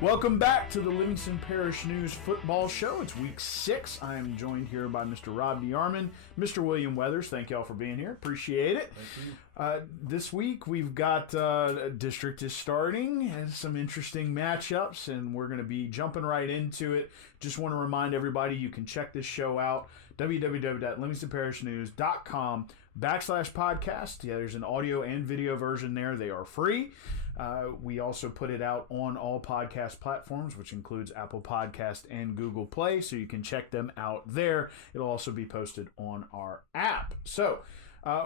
Welcome back to the Livingston Parish News Football Show. It's week 6. I am joined here by Mr. Rob DeArmond, Mr. William Weathers. Thank y'all for being here. Appreciate it. Thank you. This week we've got district is starting, has some interesting matchups, and we're going to be jumping right into it. Just want to remind everybody you can check this show out, www.livingstonparishnews.com/podcast. Yeah, there's an audio and video version there. They are free. We also put it out on all podcast platforms, which includes Apple Podcast and Google Play, so you can check them out there. It'll also be posted on our app. So,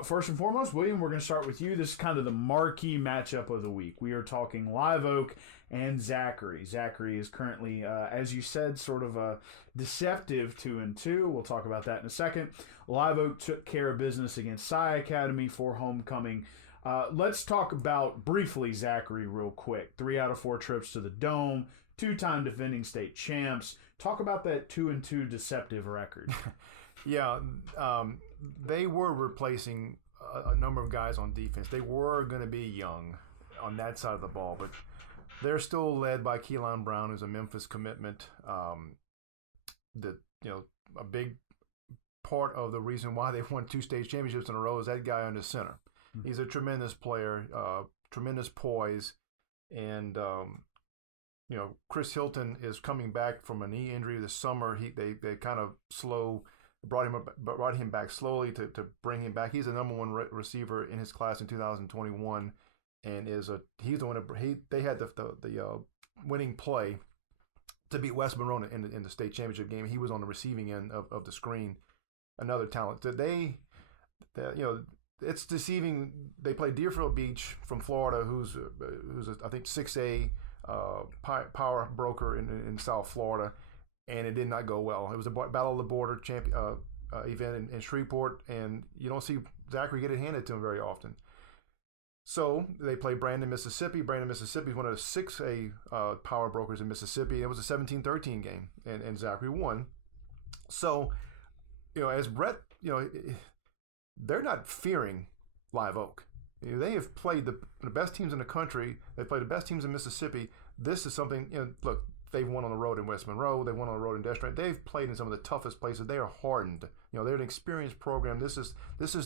first and foremost, William, we're going to start with you. This is kind of the marquee matchup of the week. We are talking Live Oak and Zachary. Zachary is currently, as you said, sort of a deceptive 2-2. We'll talk about that in a second. Live Oak took care of business against Sci Academy for homecoming. Let's talk about briefly Zachary real quick. 3 out of 4 trips to the Dome, 2-time defending state champs. Talk about that 2-2 deceptive record. Yeah, they were replacing a number of guys on defense. They were going to be young on that side of the ball, but they're still led by Keelan Brown, who's a Memphis commitment. A big part of the reason why they've won 2 state championships in a row is that guy under center. He's a tremendous player, tremendous poise, and Chris Hilton is coming back from a knee injury this summer. They kind of brought him back slowly to bring him back. He's the number 1 receiver in his class in 2021, and he's the one they had the winning play to beat West Monroe in the state championship game. He was on the receiving end of the screen. Another talent. It's deceiving. They play Deerfield Beach from Florida, who's I think 6A power broker in South Florida, and it did not go well. It was a Battle of the Border event in Shreveport, and you don't see Zachary get it handed to him very often. So they play Brandon, Mississippi. Brandon, Mississippi is one of the 6A power brokers in Mississippi. It was a 17-13 game, and Zachary won. So, as Brett, they're not fearing Live Oak. They have played the best teams in the country. They played the best teams in Mississippi. This is something, look, they've won on the road in West Monroe. They won on the road in Detroit. They've played in some of the toughest places. They are hardened. They're an experienced program. This is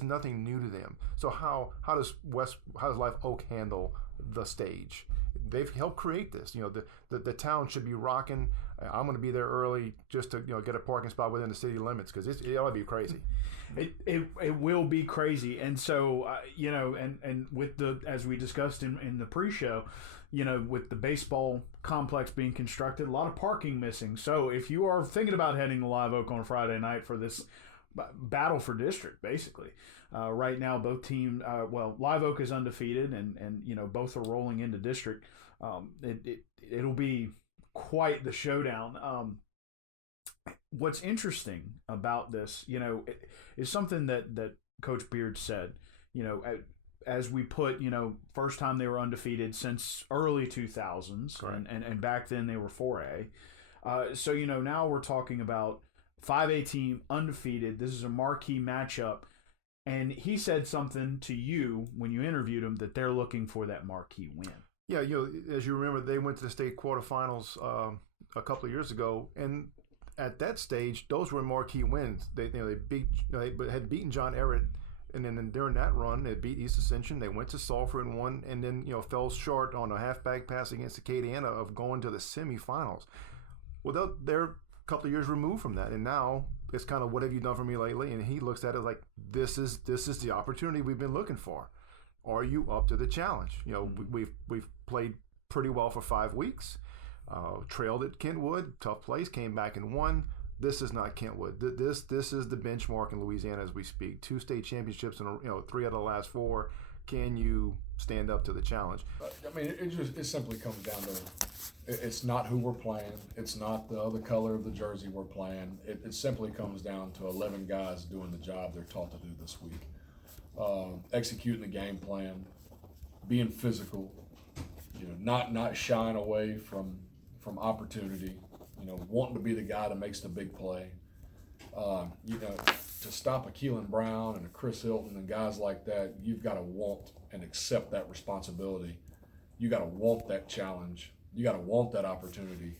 nothing new to them. So how does Live Oak handle the stage? They've helped create this. The town should be rocking. I'm going to be there early just to get a parking spot within the city limits because it ought to be crazy. It will be crazy, and so and with as we discussed in the pre-show, with the baseball complex being constructed, a lot of parking missing. So if you are thinking about heading to Live Oak on Friday night for this battle for district, basically, right now both teams, Live Oak is undefeated, and both are rolling into district. It'll be quite the showdown. What's interesting about this, is something that Coach Beard said. As we put, first time they were undefeated since early 2000s, and back then they were 4A. So now we're talking about 5A team undefeated. This is a marquee matchup, and he said something to you when you interviewed him that they're looking for that marquee win. Yeah, as you remember, they went to the state quarterfinals a couple of years ago, and at that stage, those were marquee wins. They had beaten John Ehret, and then during that run, they beat East Ascension. They went to Sulphur and won, and then fell short on a halfback pass against Acadiana of going to the semifinals. Well, they're a couple of years removed from that, and now it's kind of, what have you done for me lately? And he looks at it like, this is the opportunity we've been looking for. Are you up to the challenge? We've played pretty well for 5 weeks. Trailed at Kentwood, tough place, came back and won. This is not Kentwood. This is the benchmark in Louisiana as we speak. 2 state championships and 3 out of the last 4. Can you stand up to the challenge? I mean, it simply comes down to it's not who we're playing. It's not the color of the jersey we're playing. It simply comes down to 11 guys doing the job they're taught to do this week. Executing the game plan, being physical, not shying away from opportunity, wanting to be the guy that makes the big play. To stop a Keelan Brown and a Chris Hilton and guys like that, you've got to want and accept that responsibility. You got to want that challenge, You got to want that opportunity,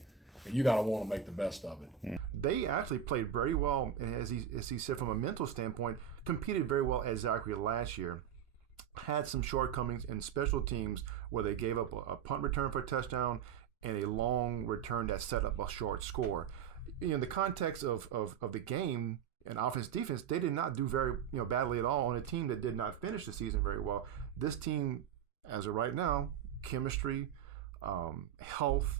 and you got to want to make the best of it. They actually played very well, and as he said, from a mental standpoint, competed very well as Zachary last year. Had some shortcomings in special teams where they gave up a punt return for a touchdown and a long return that set up a short score. In the context of the game and offense defense, they did not do very badly at all on a team that did not finish the season very well. This team, as of right now, chemistry, health,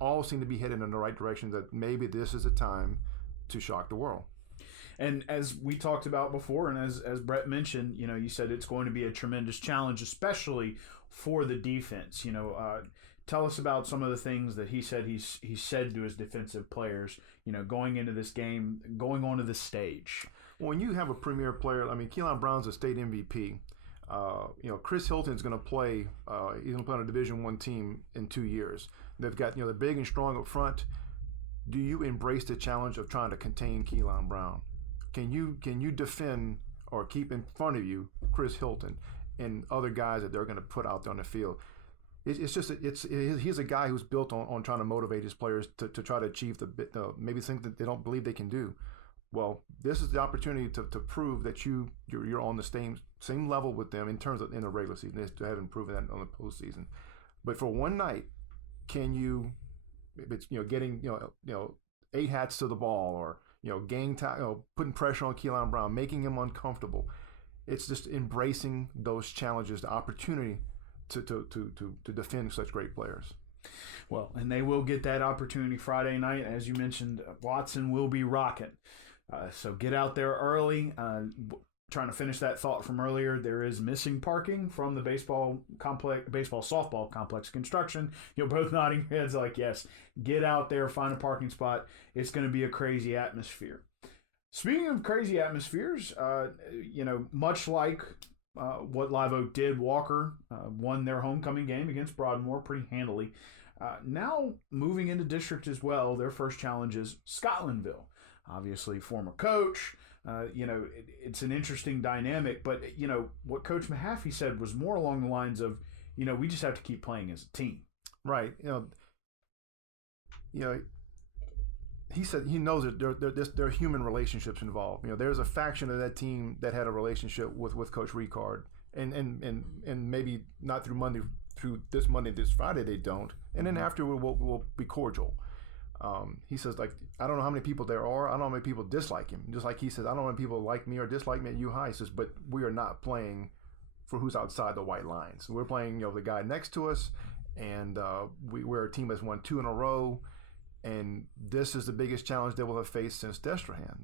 all seem to be headed in the right direction, that maybe this is a time to shock the world. And as we talked about before, and as Brett mentioned, you said it's going to be a tremendous challenge, especially for the defense. Tell us about some of the things that he said he said to his defensive players, going into this game, going onto the stage. When you have a premier player, Keelan Brown's a state MVP. Chris Hilton's going to play. He's going to play on a Division I team in 2 years. They've got they're big and strong up front. Do you embrace the challenge of trying to contain Keelan Brown? Can you defend or keep in front of you Chris Hilton and other guys that they're going to put out there on the field? He's a guy who's built on trying to motivate his players to try to achieve maybe things that they don't believe they can do. Well, this is the opportunity to prove that you're on the same level with them in terms of in the regular season. They haven't proven that on the postseason. But for one night, can you, if it's getting 8 hats to the ball, or putting pressure on Keelan Brown, making him uncomfortable. It's just embracing those challenges, the opportunity to defend such great players. Well, and they will get that opportunity Friday night. As you mentioned, Watson will be rocking. So get out there early. Trying to finish that thought from earlier, there is missing parking from the baseball softball complex construction. You're both nodding your heads like, yes, get out there, find a parking spot. It's going to be a crazy atmosphere. Speaking of crazy atmospheres, much like what Live Oak did, Walker won their homecoming game against Broadmoor pretty handily. Now moving into district as well, their first challenge is Scotlandville. Obviously, former coach. It's an interesting dynamic, but what Coach Mahaffey said was more along the lines of, we just have to keep playing as a team. Right. He said he knows that there are human relationships involved. There's a faction of that team that had a relationship with Coach Ricard, and maybe not through this Friday they don't, and then afterward we'll be cordial. He says, I don't know how many people there are. I don't know how many people dislike him. Just like he says, I don't know how many people like me or dislike me at U High. He says, but we are not playing for who's outside the white lines. We're playing, the guy next to us, and we're a team that's won 2 in a row. And this is the biggest challenge they will have faced since Destrehan.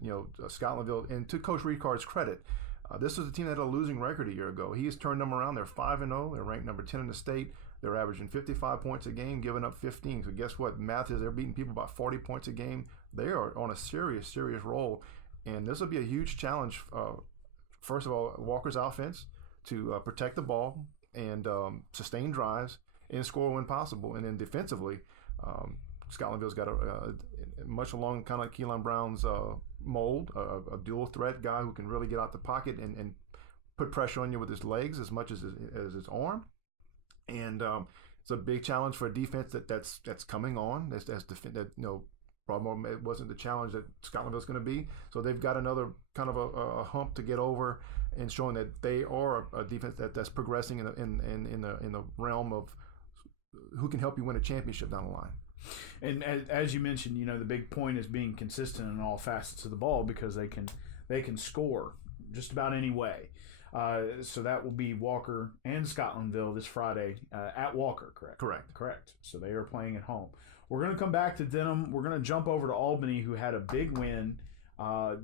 Scotlandville, and to Coach Ricard's credit, this was a team that had a losing record a year ago. He has turned them around. They're 5-0. They're ranked number 10 in the state. They're averaging 55 points a game, giving up 15. So guess what? Math is they're beating people about 40 points a game. They are on a serious, serious roll. And this will be a huge challenge, first of all, Walker's offense to protect the ball and sustain drives and score when possible. And then defensively, Scotlandville's got a much along kind of Keelan Brown's mold, a dual threat guy who can really get out the pocket and put pressure on you with his legs as much as his arm. And it's a big challenge for a defense that's coming on. Broadmoor wasn't the challenge that Scotlandville's going to be. So they've got another kind of a hump to get over, and showing that they are a defense that's progressing in the realm of who can help you win a championship down the line. And as you mentioned, the big point is being consistent in all facets of the ball, because they can score just about any way. So that will be Walker and Scotlandville this Friday at Walker, correct? Correct. So they are playing at home. We're going to come back to Denham. We're going to jump over to Albany, who had a big win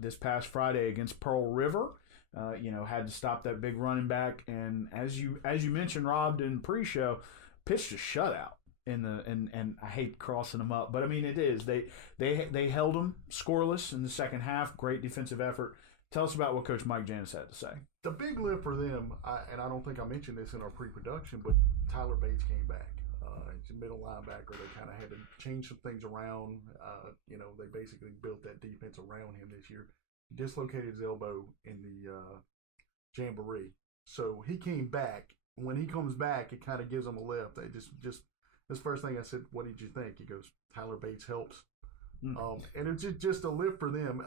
this past Friday against Pearl River. Had to stop that big running back, and as you mentioned, Rob, in pre-show, pitched a shutout. And I hate crossing them up, but I mean it is. They held them scoreless in the second half. Great defensive effort. Tell us about what Coach Mike Janis had to say. The big lift for them, and I don't think I mentioned this in our pre-production, but Tyler Bates came back. He's a middle linebacker. They kind of had to change some things around. They basically built that defense around him this year. He dislocated his elbow in the jamboree, so he came back. When he comes back, it kind of gives them a lift. They just His first thing I said, "What did you think?" He goes, "Tyler Bates helps." Mm. And it's just a lift for them.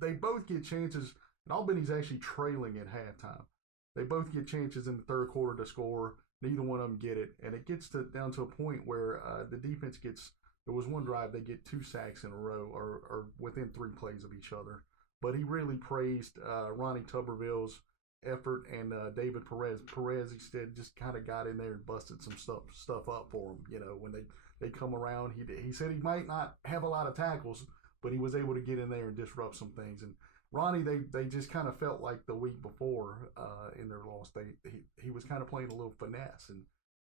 They both get chances, and Albany's actually trailing at halftime. They both get chances in the third quarter to score. Neither one of them get it, and it gets down to a point where the defense gets. There was one drive they get 2 sacks in a row, or within 3 plays of each other. But he really praised Ronnie Tuberville's effort and David Perez. Perez, he said, just kind of got in there and busted some stuff up for him. You know, when they come around, he said he might not have a lot of tackles, but he was able to get in there and disrupt some things. And Ronnie, they just kind of felt like the week before in their loss, he was kind of playing a little finesse, and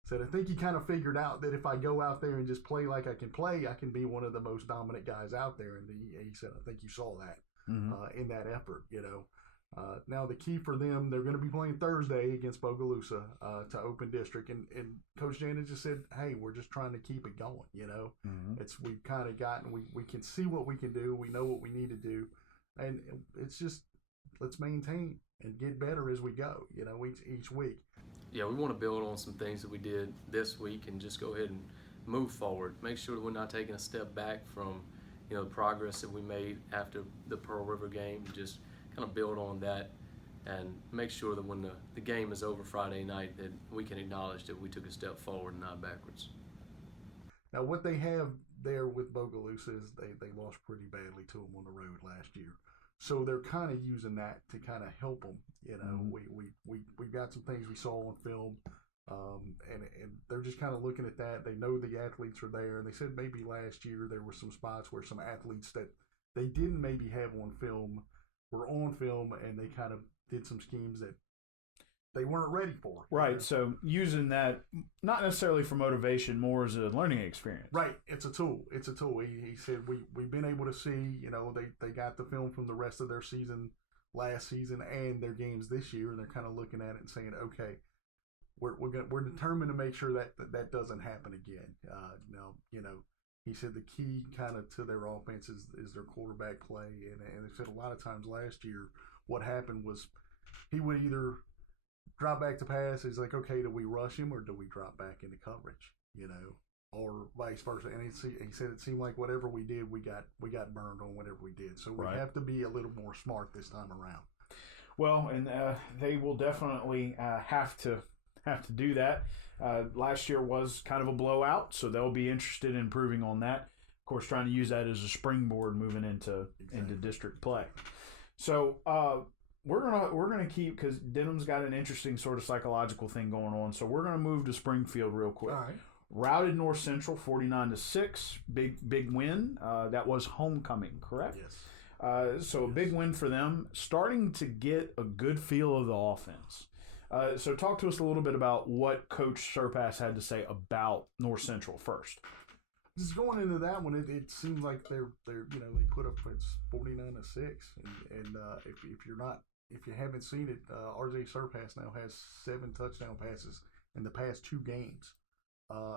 said, I think he kind of figured out that if I go out there and just play like I can play, I can be one of the most dominant guys out there. And he said, I think you saw that in that effort, you know. Now the key for them, they're going to be playing Thursday against Bogalusa to open district, and Coach Janet just said, hey, we're just trying to keep it going, you know. We've kind of gotten, we can see what we can do, we know what we need to do, and it's just, let's maintain and get better as we go, you know, each week. Yeah, we want to build on some things that we did this week and just go ahead and move forward. Make sure that we're not taking a step back from, you know, the progress that we made after the Pearl River game. Just kind of build on that and make sure that when the game is over Friday night that we can acknowledge that we took a step forward and not backwards. Now, what they have there with Bogalusa is they lost pretty badly to them on the road last year. So they're kind of using that to kind of help them. You know, we got some things we saw on film, and they're just kind of looking at that. They know the athletes are there, and they said maybe last year there were some spots where some athletes that they didn't maybe have on film were on film, and they kind of did some schemes that they weren't ready for. Right. So using that, not necessarily for motivation, more as a learning experience. Right. It's a tool. It's a tool. He said we've been able to see, you know, they got the film from the rest of their season last season and their games this year, and they're kind of looking at it and saying, okay, we're determined to make sure that doesn't happen again. Now, you know, he said the key kind of to their offense is their quarterback play, and they said a lot of times last year what happened was he would either drop back to pass. He's like, okay, do we rush him or do we drop back into coverage? You know, or vice versa. And he said it seemed like whatever we did, we got burned on whatever we did. So we have to be a little more smart this time around. Well, and they will definitely have to do that. Last year was kind of a blowout, so they'll be interested in improving on that. Of course, trying to use that as a springboard moving into district play. So we're gonna keep, because Denham's got an interesting sort of psychological thing going on. So we're gonna move to Springfield real quick. All right. Routed North Central 49-6, big win. That was homecoming, correct? Yes. So a big win for them, starting to get a good feel of the offense. So talk to us a little bit about what Coach Surpass had to say about North Central first. Just going into that one, it seems like they're you know, they put up, it's 49-6, and if you haven't seen it, RJ Surpass now has 7 touchdown passes in the past 2 games.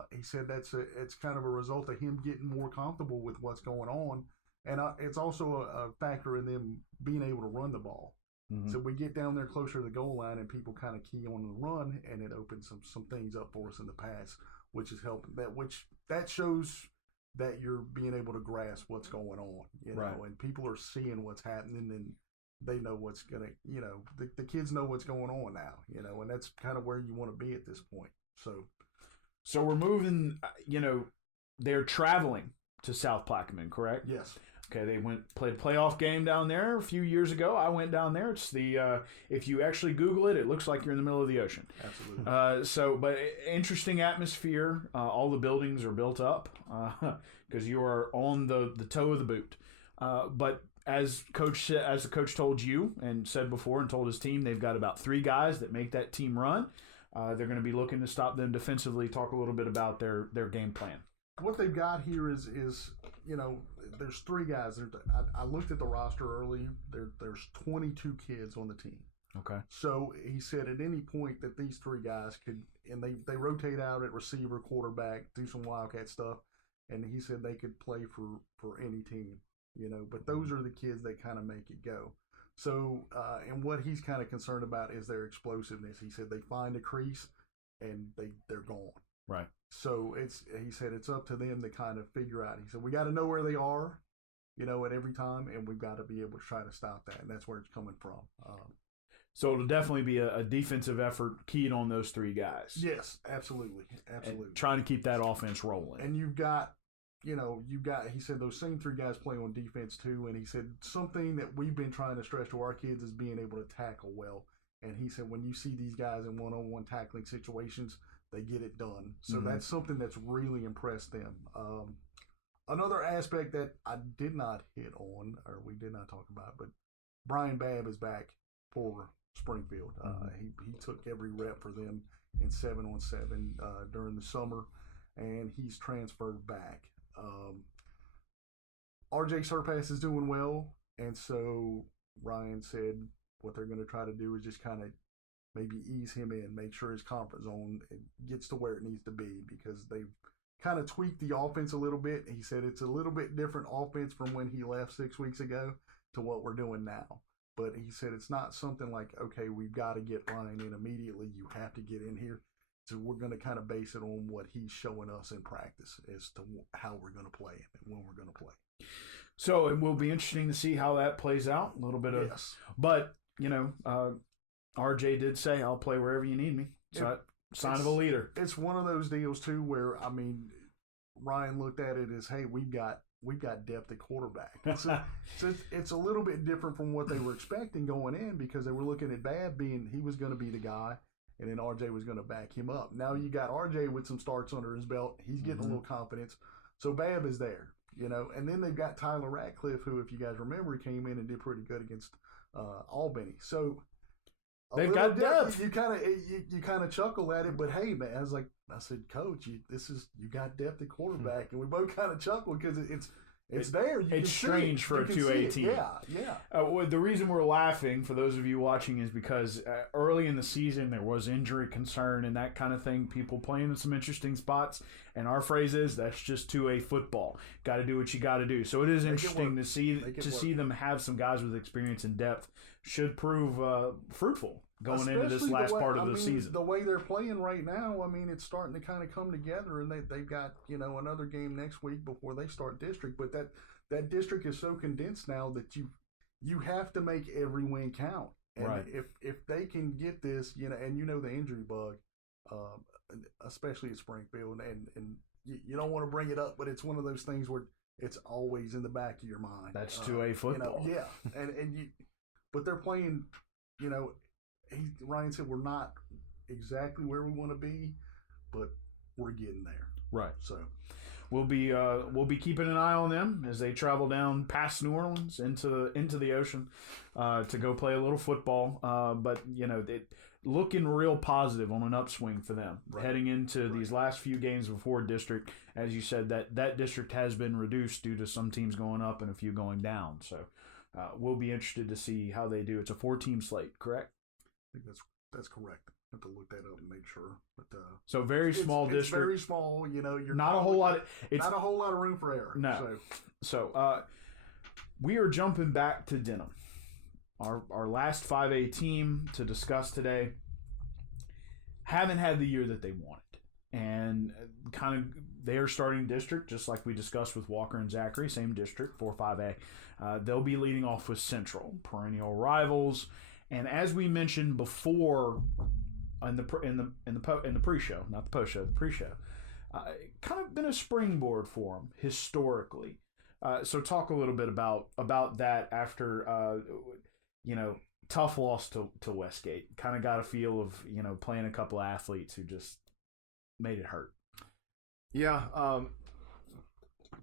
He said it's kind of a result of him getting more comfortable with what's going on, and it's also a factor in them being able to run the ball. So we get down there closer to the goal line, and people kind of key on the run, and it opens some things up for us in the pass, which is helping. That shows that you're being able to grasp what's going on, you know, and people are seeing what's happening, and they know what's gonna, you know, the kids know what's going on now, you know, and that's kind of where you want to be at this point. So we're moving. You know, they're traveling to South Plaquemine, correct? Yes. Okay, they played a playoff game down there a few years ago. I went down there. It's the if you actually Google it, it looks like you're in the middle of the ocean. Absolutely. But interesting atmosphere. All the buildings are built up because you are on the toe of the boot. But as the coach told you and said before and told his team, they've got about 3 guys that make that team run. They're going to be looking to stop them defensively. Talk a little bit about their game plan. What they've got here is you know, there's 3 guys. I looked at the roster early. There's 22 kids on the team. Okay. So he said at any point that these 3 guys could, and they rotate out at receiver, quarterback, do some wildcat stuff, and he said they could play for any team, you know. But those are the kids that kind of make it go. So and what he's kind of concerned about is their explosiveness. He said they find a crease and they're gone. Right. So he said it's up to them to kind of figure out. He said we got to know where they are, at every time, and we've got to be able to try to stop that, and that's where it's coming from. So it'll definitely be a defensive effort keyed on those three guys. Yes, absolutely. And trying to keep that offense rolling. And you've got, he said those same three guys play on defense too, and he said something that we've been trying to stress to our kids is being able to tackle well. And he said when you see these guys in one-on-one tackling situations, they get it done. So that's something that's really impressed them. Another aspect that I did not hit on, or we did not talk about, but Brian Babb is back for Springfield. He took every rep for them in 7-on-7 during the summer, and he's transferred back. RJ Surpass is doing well, and so Ryan said what they're going to try to do is just kind of maybe ease him in, make sure his comfort zone gets to where it needs to be, because they've kind of tweaked the offense a little bit. He said it's a little bit different offense from when he left 6 weeks ago to what we're doing now. But he said it's not something like, okay, we've got to get Ryan in immediately. You have to get in here. So we're going to kind of base it on what he's showing us in practice as to how we're going to play and when we're going to play. So it will be interesting to see how that plays out. A little bit of, yes. But RJ did say, "I'll play wherever you need me." So sign of a leader. It's one of those deals too, where Ryan looked at it as, "Hey, we've got depth at quarterback." It's a little bit different from what they were expecting going in, because they were looking at Babb being he was going to be the guy, and then RJ was going to back him up. Now you got RJ with some starts under his belt. He's getting a little confidence. So Babb is there, And then they've got Tyler Ratcliffe, who, if you guys remember, came in and did pretty good against Albany. So they've got depth. You kind of chuckle at it, but hey, man, I said, Coach, you got depth at quarterback, and we both kind of chuckled because it's there. It's strange for a 2A team. Yeah. The reason we're laughing, for those of you watching, is because early in the season there was injury concern and that kind of thing. People playing in some interesting spots, and our phrase is that's just 2A football. Got to do what you got to do. So it is interesting to see them have some guys with experience and depth. Should prove fruitful going into this last part of the season. The way they're playing right now, it's starting to kind of come together, and they've got another game next week before they start district. But that district is so condensed now that you have to make every win count. And right. If they can get this, and the injury bug, especially at Springfield, and you don't want to bring it up, but it's one of those things where it's always in the back of your mind. That's 2A football. But they're playing, Ryan said we're not exactly where we want to be, but we're getting there. Right. So we'll be keeping an eye on them as they travel down past New Orleans into the ocean to go play a little football. But looking real positive on an upswing for them heading into these last few games before district. As you said, that district has been reduced due to some teams going up and a few going down. So we'll be interested to see how they do. It's a 4-team slate, correct? I think that's correct. I have to look that up and make sure. But so very small district. It's very small. You're not a whole lot. Not a whole lot of room for error. No. So we are jumping back to Denham, our last 5A team to discuss today. Haven't had the year that they wanted, and kind of they are starting district just like we discussed with Walker and Zachary, same district 4-5A. They'll be leading off with Central, perennial rivals. And as we mentioned before, in the pre-show, not the post-show, the pre-show, kind of been a springboard for them historically. So talk a little bit about that after tough loss to Westgate. Kind of got a feel of playing a couple of athletes who just made it hurt. Yeah,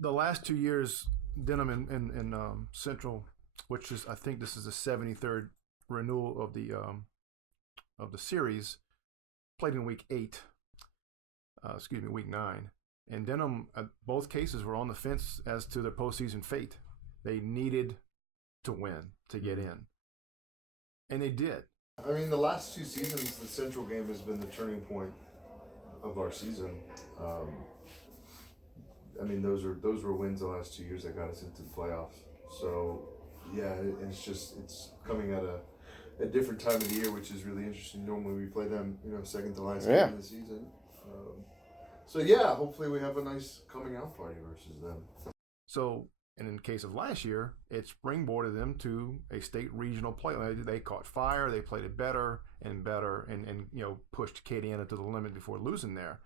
the last 2 years, Denham and Central, which is I think this is the 73rd renewal of the series, played in week 9, and Denham, both cases were on the fence as to their postseason fate. They needed to win to get in, and they did. The last 2 seasons, the Central game has been the turning point of our season. Those were wins the last 2 years that got us into the playoffs. So yeah, it's coming at a different time of the year, which is really interesting. Normally we play them, second to last game of the season. So yeah, hopefully we have a nice coming out party versus them. So, and in the case of last year, it springboarded them to a state regional play. They caught fire. They played it better, and pushed Acadiana to the limit before losing there.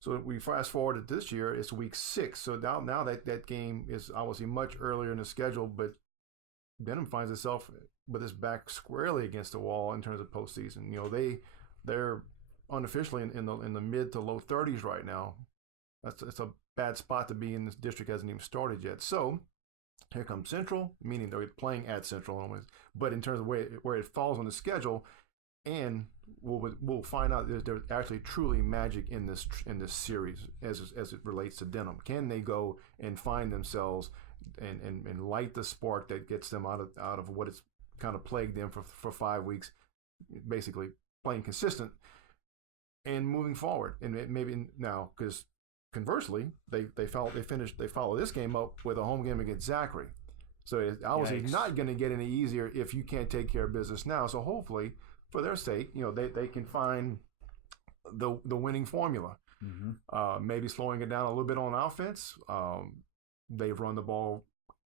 So we fast forward to this year. It's week 6. So now that game is obviously much earlier in the schedule, but Denham finds itself with its back squarely against the wall in terms of postseason. They're unofficially in the mid to low 30s right now. It's a bad spot to be in. This district hasn't even started yet. So here comes Central, meaning they're playing at Central almost. But in terms of where it falls on the schedule, and we'll find out there's actually truly magic in this series as it relates to Denham. Can they go and find themselves and light the spark that gets them out of what it's kind of plagued them for 5 weeks, basically playing consistent and moving forward? And maybe now, because conversely, they follow this game up with a home game against Zachary. So it's obviously not going to get any easier if you can't take care of business now. So hopefully, for their sake, they can find the winning formula. Mm-hmm. Maybe slowing it down a little bit on offense. They've run the ball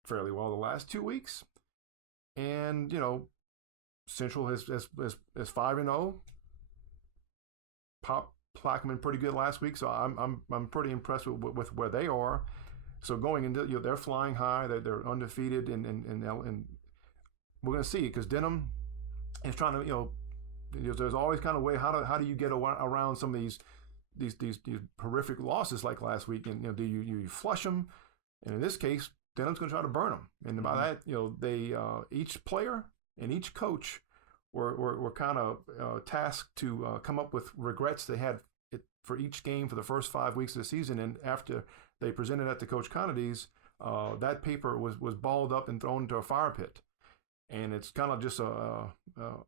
fairly well the last 2 weeks, and Central is 5-0. Pop Plaquemine pretty good last week, so I'm pretty impressed with where they are. So going into they're flying high. They're undefeated, and we're going to see, because Denham is trying to there's always kind of way how do you get around some of these horrific losses like last week, and do you flush them? And in this case, Denham's going to try to burn them, and by that they each player and each coach were kind of tasked to come up with regrets they had for each game for the first 5 weeks of the season. And after they presented that to Coach Conades, that paper was balled up and thrown into a fire pit. And it's kind of just a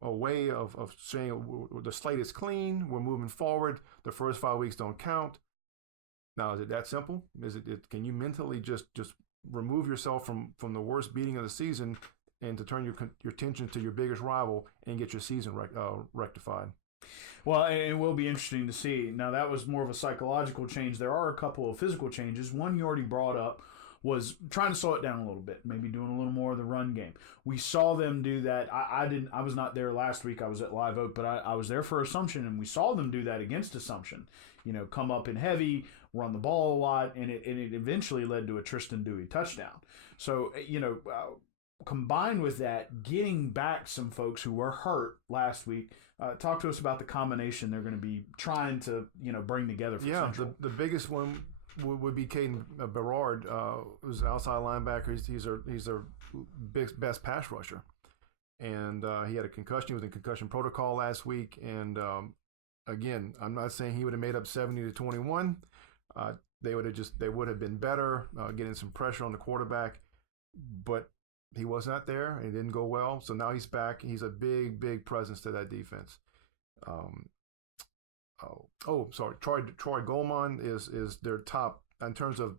way of saying the slate is clean, we're moving forward, the first 5 weeks don't count. Now, is it that simple? Can you mentally just remove yourself from the worst beating of the season and to turn your attention to your biggest rival and get your season rectified? Well, it will be interesting to see. Now, that was more of a psychological change. There are a couple of physical changes. One you already brought up was trying to slow it down a little bit, maybe doing a little more of the run game. We saw them do that. I was not there last week. I was at Live Oak, but I was there for Assumption, and we saw them do that against Assumption. Come up in heavy, run the ball a lot, and it eventually led to a Tristan Dewey touchdown. So, combined with that, getting back some folks who were hurt last week. Talk to us about the combination they're going to be trying to bring together for Central. The biggest one would be Caden Berard, who's an outside linebacker. He's their best pass rusher, and he had a concussion. He was in concussion protocol last week, and again, I'm not saying he would have made up 70-21. They would have been better, getting some pressure on the quarterback, but he was not there, and it didn't go well. So now he's back. He's a big presence to that defense. Troy Goldman is their top in terms of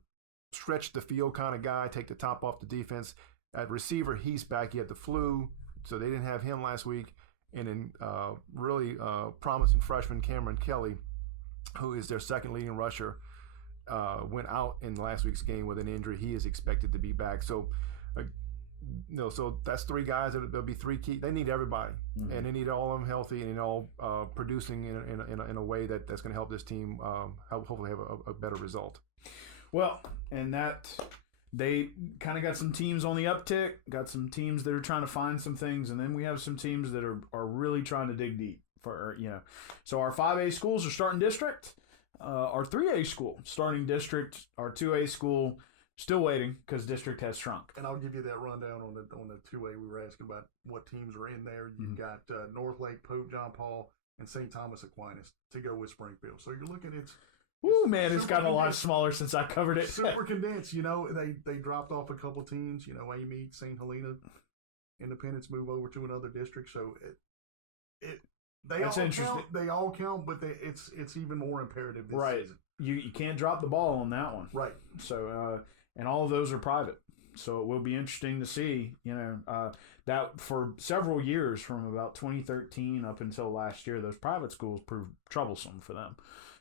stretch the field kind of guy, take the top off the defense. At receiver, he's back. He had the flu, so they didn't have him last week. And then really promising freshman Cameron Kelly, who is their second leading rusher, went out in last week's game with an injury. He is expected to be back. So. So that's 3 guys. There'll be 3 key. They need everybody, and they need all of them healthy and all producing in a way that's going to help this team hopefully have a better result. Well, and that they kind of got some teams on the uptick, got some teams that are trying to find some things, and then we have some teams that are really trying to dig deep for So our 5A schools are starting district, our 3A school starting district, our 2A school. Still waiting because district has shrunk. And I'll give you that rundown on the 2A. We were asking about what teams are in there. You've got North Lake, Pope John Paul, and St. Thomas Aquinas to go with Springfield. So you're looking at it's gotten a lot smaller since I covered it. Super condensed. They dropped off a couple teams. Amy, St. Helena, Independence move over to another district. So That's interesting. They all count, but it's even more imperative this season. You can't drop the ball on that one. Right. So and all of those are private. So it will be interesting to see, that for several years from about 2013 up until last year, those private schools proved troublesome for them.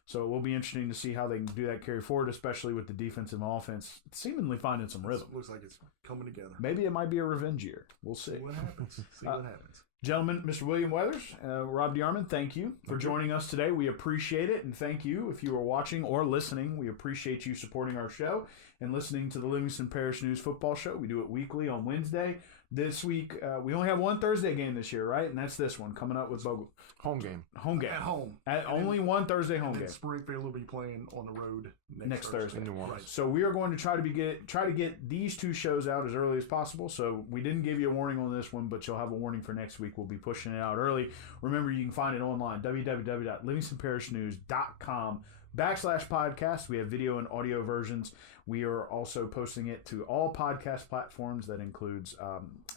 So it will be interesting to see how they can do that carry forward, especially with the defensive offense seemingly finding some rhythm. Looks like it's coming together. Maybe it might be a revenge year. We'll see. See what happens. What happens. Gentlemen, Mr. William Weathers, Rob DeArmond, thank you for joining us today. We appreciate it, and thank you if you are watching or listening. We appreciate you supporting our show and listening to the Livingston Parish News Football Show. We do it weekly on Wednesday. This week, we only have one Thursday game this year, right? And that's this one coming up with Bogle. Home game. Home game. At home. Only one Thursday home game. Springfield will be playing on the road Next Thursday. In New Orleans. Right. So we are going to try to get these two shows out as early as possible. So we didn't give you a warning on this one, but you'll have a warning for next week. We'll be pushing it out early. Remember, you can find it online, www.livingstonparishnews.com/podcast. We have video and audio versions. We are also posting it to all podcast platforms. That includes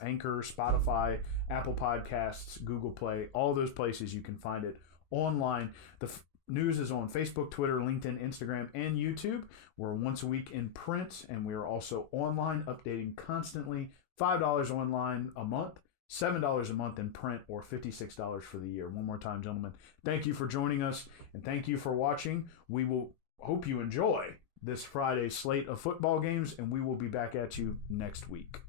Anchor, Spotify, Apple Podcasts, Google Play, all those places you can find it online. The news is on Facebook, Twitter, LinkedIn, Instagram, and YouTube. We're once a week in print, and we are also online, updating constantly. $5 online a month, $7 a month in print, or $56 for the year. One more time, gentlemen. Thank you for joining us, and thank you for watching. We will hope you enjoy this Friday's slate of football games, and we will be back at you next week.